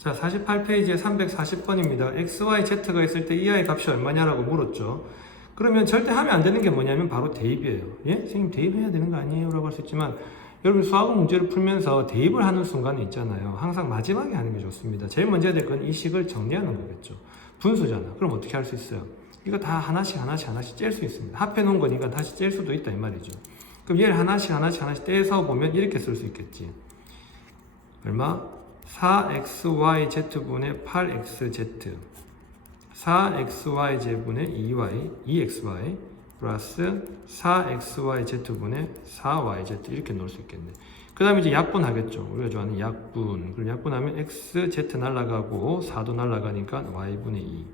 자, 48페이지에 340번입니다. x, y, z가 있을 때이 i 값이 얼마냐라고 물었죠. 그러면 절대 하면 안 되는 게 뭐냐면 바로 대입이에요. 예? 선생님 대입해야 되는 거 아니에요? 라고 할 수 있지만 여러분 수학 문제를 풀면서 대입을 하는 순간이 있잖아요. 항상 마지막에 하는 게 좋습니다. 제일 먼저 해야 될 건 이 식을 정리하는 거겠죠. 분수잖아. 그럼 어떻게 할 수 있어요? 이거 다 하나씩 하나씩 하나씩 뗄 수 있습니다. 합해 놓은 거니까 다시 뗄 수도 있다 이 말이죠. 그럼 얘를 하나씩 하나씩 하나씩 떼서 보면 이렇게 쓸 수 있겠지. 얼마? 4xyz분의 8xz 4xyz분의 2y 2xy 플러스 4xyz분의 4yz 이렇게 넣을 수 있겠네. 그 다음에 이제 약분하겠죠. 우리가 좋아하는 약분. 그럼 약분하면 xz 날라가고 4도 날라가니까 y분의 2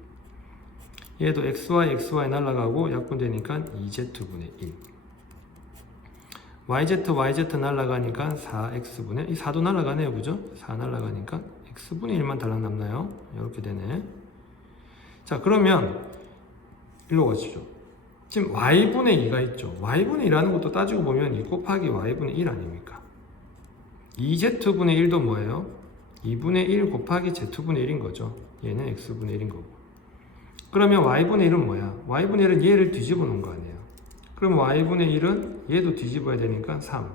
얘도 xy xy 날라가고 약분되니까 2z분의 1 yz yz 날라가니까 4x분의 이 4도 날라가네요 그죠? 4 날라가니까 x분의 1만 달랑 남나요? 이렇게 되네 자 그러면 일로 가시죠 지금 y분의 2가 있죠 y분의 2라는 것도 따지고 보면 2 곱하기 y분의 1 아닙니까 2z분의 1도 뭐예요? 2분의 1 곱하기 z분의 1인 거죠 얘는 x분의 1인 거고 그러면 y분의 1은 뭐야? y분의 1은 얘를 뒤집어 놓은 거 아니에요 그럼 y분의 1은 얘도 뒤집어야 되니까 3.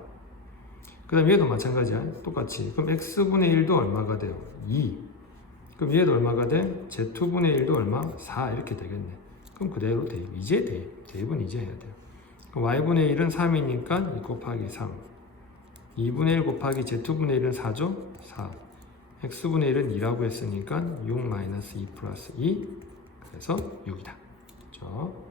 그 다음 얘도 마찬가지야. 똑같이. 그럼 x분의 1도 얼마가 돼요? 2. 그럼 얘도 얼마가 돼? z2분의 1도 얼마? 4 이렇게 되겠네. 그럼 그대로 대입. 이제 대입. 대입은 이제 해야 돼요. 그럼 y분의 1은 3이니까 2 곱하기 3. 2분의 1 곱하기 z2분의 1은 4죠? 4. x분의 1은 2라고 했으니까 6 마이너스 2 플러스 2. 그래서 6이다. 그렇죠?